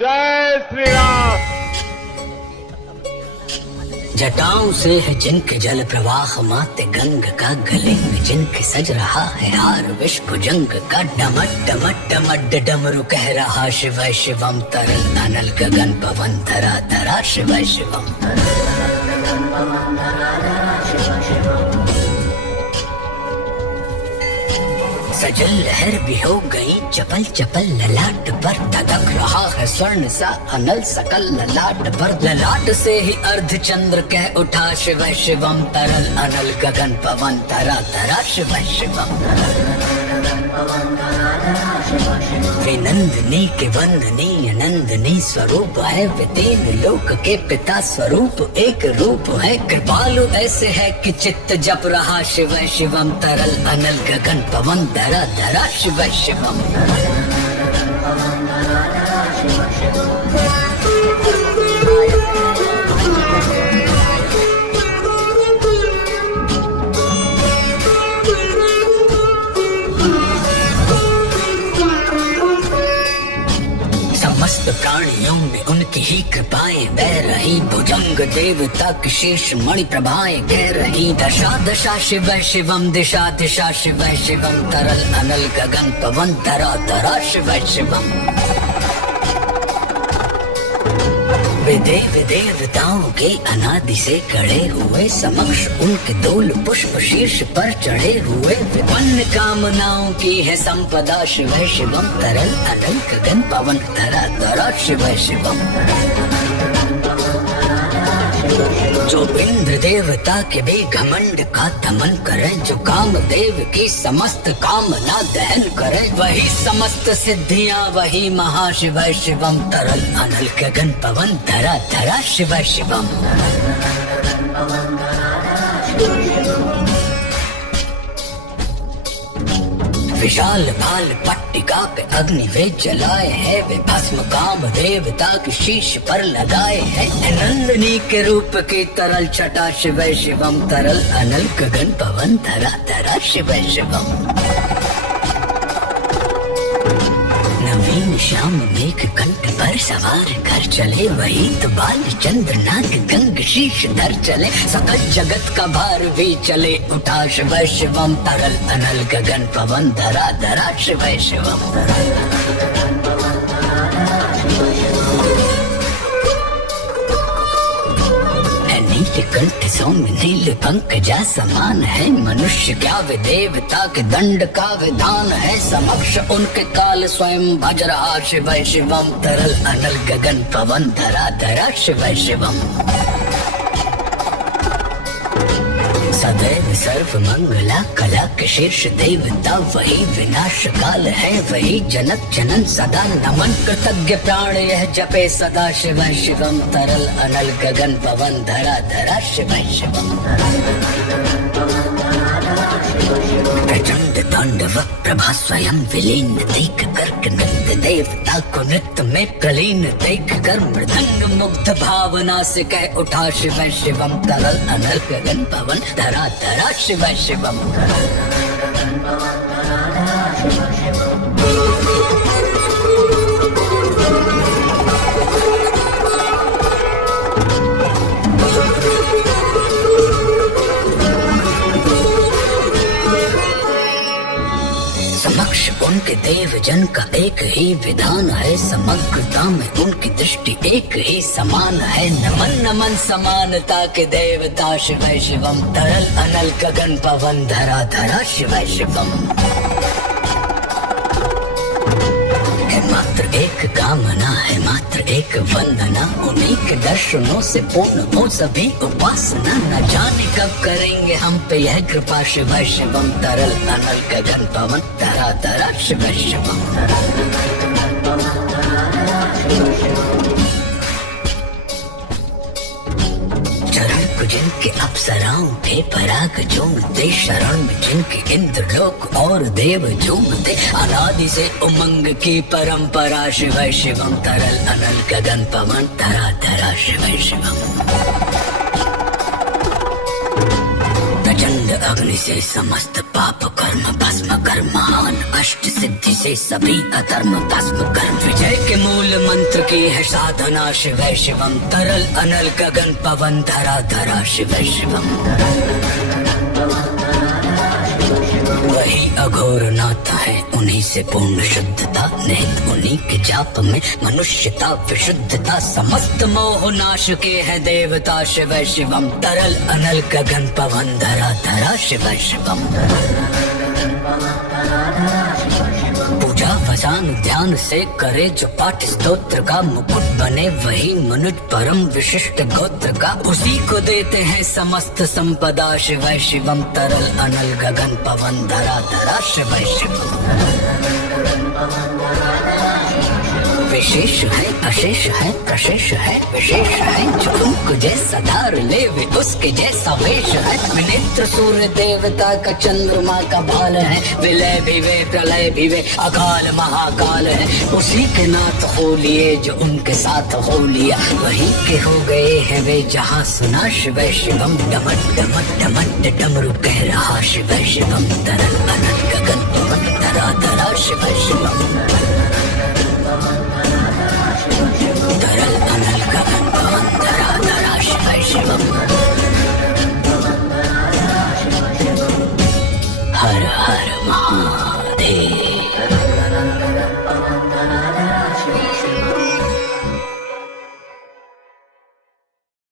जय श्री राम। जटाओं से है जिनके जल प्रवाह माते गंग का, गले में जिनके सज रहा है हार विश्व भुजंग का। डमट डमट डमट डमरू कह रहा शिव शिवम, तरल अनल गगन पवन धरा धरा शिव शिवम। सजल लहर भी हो गई चपल चपल, ललाट पर धधक रहा है स्वर्ण सा अनल सकल। ललाट पर ललाट से ही अर्ध चंद्र कह उठा शिव शिवम, तरल अनल गगन पवन धरा धरा शिव शिवम। वे नंदनी के वंदनीय नंदनी स्वरूप है, वे तीन लोक के पिता स्वरूप एक रूप है। कृपालु ऐसे है कि चित्त जप रहा शिव शिवम, तरल अनल गगन पवन धरा धरा शिव शिवम। समस्त प्राणियों में उनकी ही कृपाएं बह रही, भुजंग देवता की शीर्ष मणि प्रभाएं कह रही। दशा दशा शिव शिवम, दिशा दिशा शिव शिवम, तरल अनल गगन पवन धरा धरा शिव शिवम। वे देव देवताओं के अनादि से खड़े हुए, समक्ष उनके दोल पुष्प शीर्ष पर चढ़े हुए। विपन्न कामनाओं की है संपदा शिव शिवम, तरल अनल गगन पवन धरा धरा शिव शिवम। जो इंद्र देवता के भी घमंड का दमन करे, जो काम देव की समस्त कामना दहन करे, वही समस्त सिद्धियां वही महाशिव शिवम, तरल अनल गगन पवन धरा धरा शिव शिवम। विशाल भाल पट्टिका पे अग्नि वे जलाए है, वे भस्म काम देवता के शीश पर लगाए है। नंदनी के रूप की तरल छटा शिव शिवम, तरल अनल गगन पवन धरा धरा शिव शिवम। नवीन श्याम मेघ कंठ पर सवार कर चले, वही तो बाल चंद्र नाग गंग शीश धर चले। सकल जगत का भार भी चले उठा शिव शिवम, तरल अनल गगन पवन धरा धरा शिव शिवम। कंठ सौम्य नील पंकजा समान है, मनुष्य क्या वे देवता के दंड का विधान है। समक्ष उनके काल स्वयं भज रहा शिव शिवम, तरल अनल गगन पवन धरा धरा शिव शिवम। सदैव सर्व मंगला कला के शीर्ष देवता वही, विनाश काल है वही जनक जनन सदा नमन। कृतज्ञ प्राण यह जपे सदा शिव शिवम, तरल अनल गगन पवन धरा धरा शिव शिवम। प्रचंड तांडव प्रभा स्वयं विलीन देख कर, नृत्य देवता को नृत्य में प्रलीन देख कर, मृदंग मुग्ध भावना से कह उठा शिव शिवम, तरल अनल गगन पवन धरा धरा शिव शिवम। समक्ष उनके देव जन का एक ही विधान है, समग्रता में उनकी दृष्टि एक ही समान है। नमन नमन समानता के देवता शिव शिवम, तरल अनल गगन पवन धरा धरा शिव शिवम। है मात्र एक कामना है मात्र एक वंदना, उन्हीं के दर्शनों से पूर्ण हो सभी उपासना। न जाने कब करेंगे हम पे यह कृपा शिव शिवम, तरल अनल गगन पवन धरा धरा शिव शिवम। जिनके अप्सराओं के पराग झूमते, शरण में जिनके इंद्र लोक और देव झूमते। अनादि से उमंग की परंपरा शिव शिवम, तरल अनल गगन पवन धरा धरा शिव शिवम। प्रचंड अग्नि से समस्त पाप कर्म भस्म कर, महान अष्ट सिद्धि से सभी अधर्म भस्म कर। विजय के मूल मंत्र की है साधना, शिवै शिवम। तरल अनल गगन पवन धरा धरा, शिवै शिवम। वही अघोर नाथ है, उन्हीं से पूर्ण शुद्धता, निहित उन्हीं के जाप में मनुष्यता विशुद्धता। समस्त मोह नाश के है देवता, शिवै शिवम। तरल अनल गगन पवन धरा धरा, शिवै शिवम। पूजा वसान ध्यान से करे जो पाठ स्तोत्र का, मुकुट बने वही मनुज परम विशिष्ट गोत्र का। उसी को देते हैं समस्त संपदा, शिवै शिवम। तरल अनल गगन पवन धरा धरा, शिवै शिवम। विशेष है अशेष है प्रशेष है विशेष है, जो उनको जैसा धार ले वे उसके जैसा वेश है। विनेत्र सूर्य देवता का चंद्रमा का भाल है, विलय भी वे प्रलय भी वे अकाल महाकाल है। उसी के नाथ हो लिए जो उनके साथ हो लिया, वही के हो गए हैं वे जहाँ सुना, शिवै शिवम। डमट डमट डमट डमरू कह रहा, शिवै शिवम।